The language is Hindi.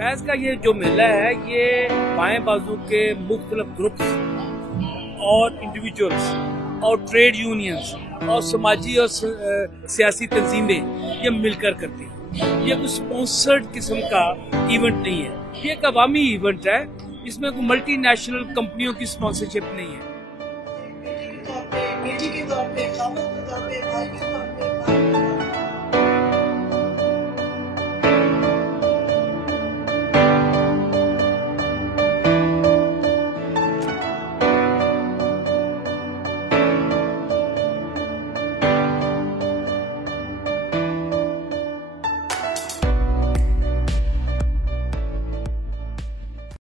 फैज का ये जो मेला है ये बाएं बाजू के मुख्तलिफ ग्रुप्स और इंडिविजुअल्स और ट्रेड यूनियंस और समाजी और सियासी तंजीमें ये मिलकर करती हैं। ये कोई स्पॉन्सर्ड किस्म का इवेंट नहीं है, ये एक अवामी इवेंट है। इसमें कोई मल्टीनेशनल कंपनियों की स्पॉन्सरशिप नहीं है।